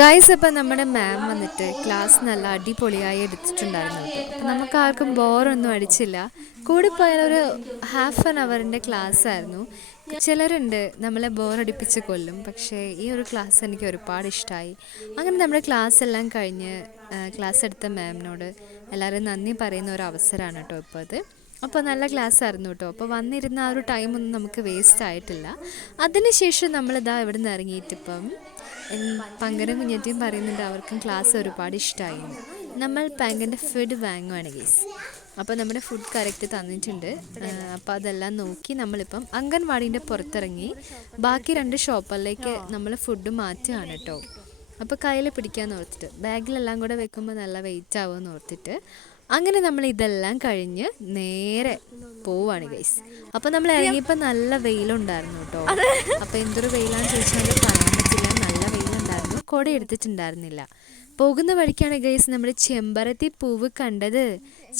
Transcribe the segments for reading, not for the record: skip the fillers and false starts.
Guys അപ്പം നമ്മുടെ മാം വന്നിട്ട് ക്ലാസ് നല്ല അടിപൊളിയായി എടുത്തിട്ടുണ്ടായിരുന്നു കേട്ടോ. അപ്പം നമുക്ക് ആർക്കും ബോറൊന്നും അടിച്ചില്ല. കൂടിപ്പോയാലൊരു ഹാഫ് ആൻ അവറിൻ്റെ ക്ലാസ് ആയിരുന്നു. ചിലരുണ്ട് നമ്മളെ ബോറടിപ്പിച്ച് കൊല്ലും, പക്ഷേ ഈ ഒരു ക്ലാസ് എനിക്ക് ഒരുപാട് ഇഷ്ടമായി. അങ്ങനെ നമ്മുടെ ക്ലാസ് എല്ലാം കഴിഞ്ഞ് ക്ലാസ് എടുത്ത മാമിനോട് എല്ലാവരും നന്ദി പറയുന്ന ഒരു അവസരമാണ് കേട്ടോ ഇപ്പോൾ അത്. അപ്പോൾ നല്ല ക്ലാസ് ആയിരുന്നു കേട്ടോ. അപ്പോൾ വന്നിരുന്ന ആ ഒരു ടൈമൊന്നും നമുക്ക് വേസ്റ്റ് ആയിട്ടില്ല. അതിനുശേഷം നമ്മളിതാ ഇവിടെ നിന്ന് ഇറങ്ങിയിട്ടിപ്പം പങ്കനും കുഞ്ഞറ്റിയും പറയുന്നുണ്ട് അവർക്കും ക്ലാസ് ഒരുപാട് ഇഷ്ടമായി. നമ്മൾ പങ്കൻ്റെ ഫുഡ് വാങ്ങുവാണ് ഗീസ്. അപ്പോൾ നമ്മുടെ ഫുഡ് കറക്റ്റ് തന്നിട്ടുണ്ട്. അപ്പോൾ അതെല്ലാം നോക്കി നമ്മളിപ്പം അംഗൻവാടീൻ്റെ പുറത്തിറങ്ങി ബാക്കി 2 ഷോപ്പുകളിലേക്ക് നമ്മൾ ഫുഡ് മാറ്റുകയാണ് കേട്ടോ. അപ്പോൾ കയ്യിൽ പിടിക്കാമെന്ന് ഓർത്തിട്ട്, ബാഗിലെല്ലാം കൂടെ വെക്കുമ്പോൾ നല്ല വെയിറ്റ് ആവുമെന്ന് ഓർത്തിട്ട് അങ്ങനെ നമ്മൾ ഇതെല്ലാം കഴിഞ്ഞ് നേരെ പോവുകയാണ് ഗൈസ്. അപ്പോൾ നമ്മൾ ഇറങ്ങിയപ്പോൾ നല്ല വെയിലുണ്ടായിരുന്നു കേട്ടോ. അപ്പോൾ എന്തൊരു വെയിലാണെന്ന് ചോദിച്ചാൽ പറയാൻ പറ്റില്ല, നല്ല വെയിലുണ്ടായിരുന്നു. കുട എടുത്തിട്ടുണ്ടായിരുന്നില്ല. പോകുന്ന വഴിക്കാണ് ഗൈസ് നമ്മുടെ ചെമ്പരത്തി പൂവ് കണ്ടത്.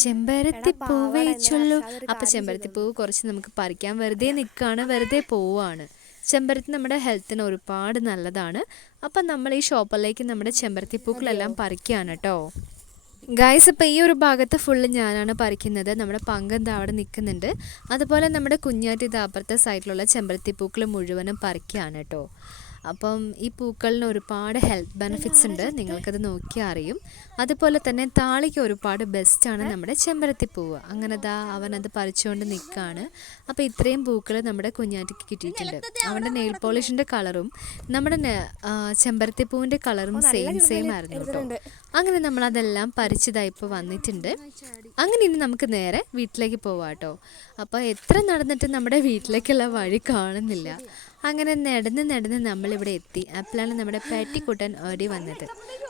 ചെമ്പരത്തി പൂവേ ചൊല്ലു. അപ്പോൾ ചെമ്പരത്തി പൂവ് കുറച്ച് നമുക്ക് പറിക്കാൻ വെറുതെ നിൽക്കുകയാണ്, വെറുതെ പോവുകയാണ്. ചെമ്പരത്തി നമ്മുടെ ഹെൽത്തിന് ഒരുപാട് നല്ലതാണ്. അപ്പം നമ്മൾ ഈ ഷോപ്പിലേക്ക് നമ്മുടെ ചെമ്പരത്തി പൂക്കളെല്ലാം പറിക്കുകയാണ് കേട്ടോ. ഗൈസ് ഇപ്പോൾ ഈ ഒരു ഭാഗത്ത് ഫുള്ള് ഞാനാണ് പറിക്കുന്നത്. നമ്മുടെ പങ്കെന്താ അവിടെ നിൽക്കുന്നുണ്ട്. അതുപോലെ നമ്മുടെ കുഞ്ഞാറ്റി ഇത് അപ്പുറത്തെ സൈഡിലുള്ള ചെമ്പരത്തി പൂക്കൾ മുഴുവനും പറിക്കുകയാണ് കേട്ടോ. അപ്പം ഈ പൂക്കളിന് ഒരുപാട് ഹെൽത്ത് ബെനിഫിറ്റ്സ് ഉണ്ട്, നിങ്ങൾക്കത് നോക്കിയാൽ അറിയും. അതുപോലെ തന്നെ താളിക്ക് ഒരുപാട് ബെസ്റ്റാണ് നമ്മുടെ ചെമ്പരത്തിപ്പൂവ്. അങ്ങനെ അവനത് പറിച്ചുകൊണ്ട് നിൽക്കുകയാണ്. അപ്പോൾ ഇത്രയും പൂക്കൾ നമ്മുടെ കുഞ്ഞാറ്റിക്ക് കിട്ടിയിട്ടുണ്ട്. അവൻ്റെ നെയിൽ പോളിഷിൻ്റെ കളറും നമ്മുടെ ചെമ്പരത്തിപ്പൂവിൻ്റെ കളറും സെയിം ആയിരുന്നു കേട്ടോ. അങ്ങനെ നമ്മളതെല്ലാം പറിച്ചതായിപ്പോൾ വന്നിട്ടുണ്ട്. അങ്ങനെ ഇനി നമുക്ക് നേരെ വീട്ടിലേക്ക് പോവാം കേട്ടോ. അപ്പോൾ എത്ര നടന്നിട്ട് നമ്മുടെ വീട്ടിലേക്കുള്ള വഴി കാണുന്നില്ല. അങ്ങനെ നടന്ന് നമ്മളിവിടെ എത്തി. അപ്പോഴാണ് നമ്മുടെ പേറ്റിക്കുട്ടൻ ഓടി വന്നത്.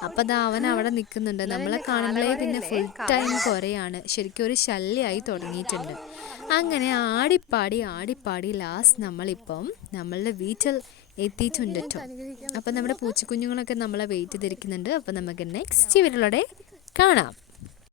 അപ്പോൾ അവൻ അവിടെ നിൽക്കുന്നുണ്ട്. നമ്മളെ കാണുമ്പോഴേ പിന്നെ ഫുൾ ടൈം കുറയാണ്, ശരിക്കും ഒരു ശല്യമായി തുടങ്ങിയിട്ടുണ്ട്. അങ്ങനെ ആടിപ്പാടി ലാസ്റ്റ് നമ്മളിപ്പം നമ്മളുടെ വീട്ടിൽ എത്തിയിട്ടുണ്ട് കേട്ടോ. അപ്പം നമ്മുടെ പൂച്ചക്കുഞ്ഞുങ്ങളൊക്കെ നമ്മളെ വെയിറ്റ് ചെയ്തിരിക്കുന്നുണ്ട്. അപ്പം നമുക്ക് നെക്സ്റ്റ് വീഡിയോയിലൂടെ കാണാം.